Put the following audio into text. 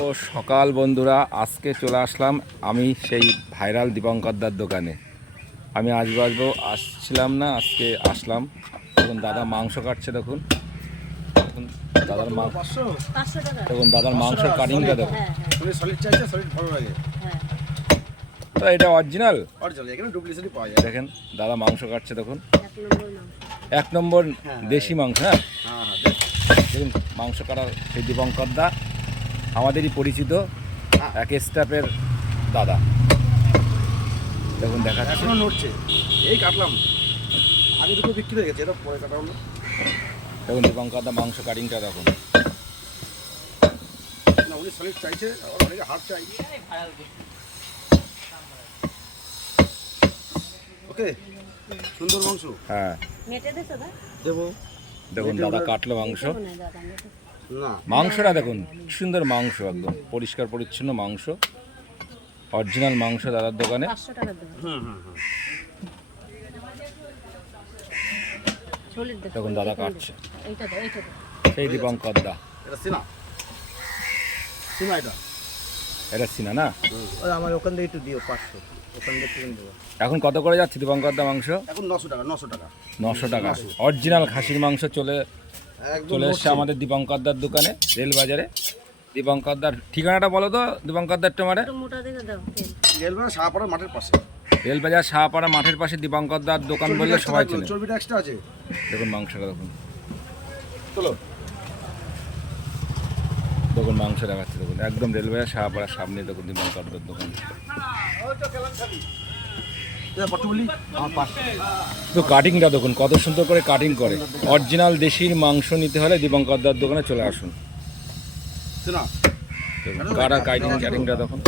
তো সকাল বন্ধুরা, আজকে চলে আসলাম আমি সেই ভাইরাল দীপঙ্করদার দোকানে। আমি আসছিলাম না, আজকে আসলাম। দেখুন দাদা মাংস কাটছে, দেখুন দাদার দেখুন দাদার মাংসের কাটিংটা দেখুন। তো এটা অরিজিনাল, দেখেন দাদা মাংস কাটছে, দেখুন 1 নম্বর দেশি মাংস। হ্যাঁ, দেখুন মাংস কাটার সেই দীপঙ্করদা আমাদেরই পরিচিত এক স্টাফের দাদা। দেখুন দেখাচ্ছে, এখনো নড়ছে, এই কাটলাম, আগে দুটো বিক্রি হয়ে গেছে, এটা পরে কাটা হলো। দেখুন দীপঙ্করদা মাংস কাটিংটা দেখুন। না, উনি সলিড চাইছে, আবার অনেকে হাফ চাই। ওকে, সুন্দর মাংস। হ্যাঁ দেবো। দেখুন দাদা কাটলো মাংস। না, মাংসটা দেখুন কি সুন্দর মাংস, একদম পরিষ্কার পরিচ্ছন্ন মাংস, অরিজিনাল মাংস দাদার দোকানে। দেখুন দাদা কাটছে, সেই দীপঙ্করদা। এটা সিনা, সিনা এটা। এটা সিনা না? আমার ওখান থেকে একটু দিও, 500 ওখান থেকে দেবো। এখন কত করে যাচ্ছে দীপঙ্করদা মাংস? এখন 900 টাকা, 900 টাকা। 900 টাকা অরিজিনাল খাসির মাংস চলে একদম এসছে আমাদের দীপঙ্করদার দোকানে, রেল বাজারে। দীপঙ্করদার ঠিকানাটা বলো তো, দীপঙ্করদার টোমারে। রেলওয়ে শাহপাড়া মাঠের পাশে, রেলবাজার শাহপাড়া মাঠের পাশে দীপঙ্করদার দোকান বললে সবাই চেনে। চর্বিটা এক্সট্রা আছে। দেখুন মাংসটা দেখুন, চলো দেখুন মাংস দেখাচ্ছে, দেখুন একদম রেলবাজার শাহপাড়ার সামনে দেখুন দীপঙ্করদার দোকান। পটুলি আমার পাশে। তো কাটিংটা দেখুন কত সুন্দর করে কাটিং করে। অরিজিনাল দেশির মাংস নিতে হলে দীপঙ্করদার দোকানে চলে আসুন। সিনা দেখুন কাটিংটা দেখুন।